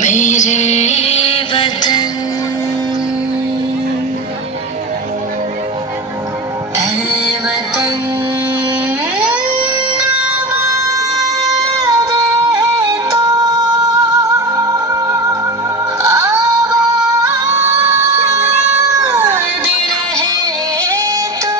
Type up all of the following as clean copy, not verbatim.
मेरे वतन ऐ वतन आबाद है तो आबाद रहे तो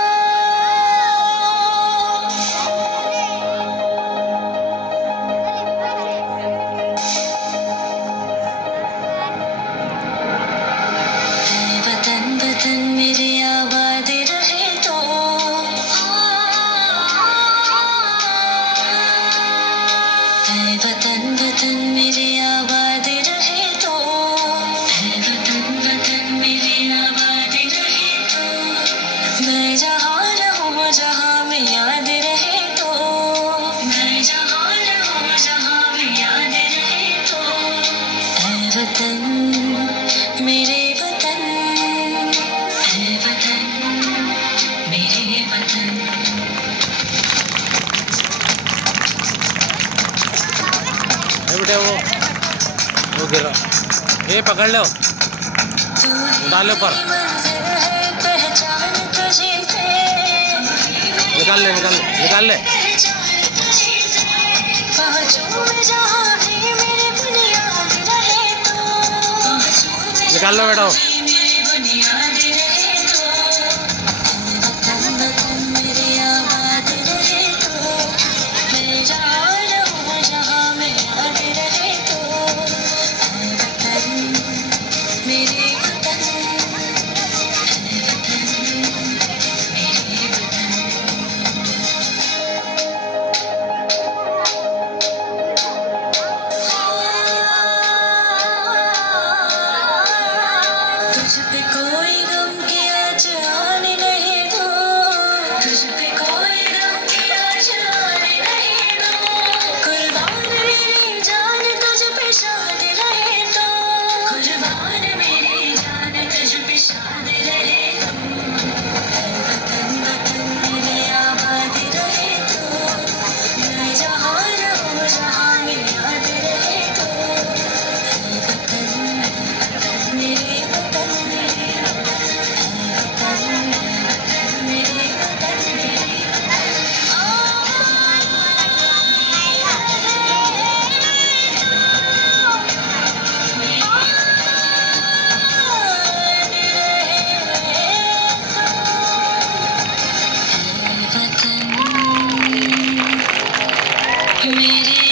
वतन वतन मेरे आबाद रहे तो ऐ वतन वतन मेरे आबाद रहे तो ऐ वतन वतन मेरे आबाद रहे तो मैं जहाँ रहूँ जहाँ में याद रहे तो मैं जहाँ रहूँ जहाँ में याद रहे तो ऐ वतन मेरे वतन ऐ वतन मेरे वतन ये बेटे वो गिर रहा। ये पकड़ लो, उतार लो ऊपर, पहचान तुझे से निकाल ले निकाल ले निकाल ले। पहुंचूं मैं जहाँ भी मेरी बुनियाद रहे तो निकाल लो बेटा। मेरी बुनियाद रहे तो वतन वतन मेरे आबाद रहे तो मैं जहाँ रहूँ जहाँ में याद रहे तो वतन मेरे वतन मेरे वतन तुझ पे कोई गम की आँच आने नहीं दो तुझ पे कोई गम की आँच आने नहीं दो कुर्बान मेरी जान तुझ पे शाद रहे तो कुर्बान मेरी जान तुझ पे शाद रहे तो वतन वतन मेरे आबाद रहे तो मैं जहाँ रहूँ जहाँ में याद रहे तो वतन मेरे वतन मेरे वतन वतन मेरे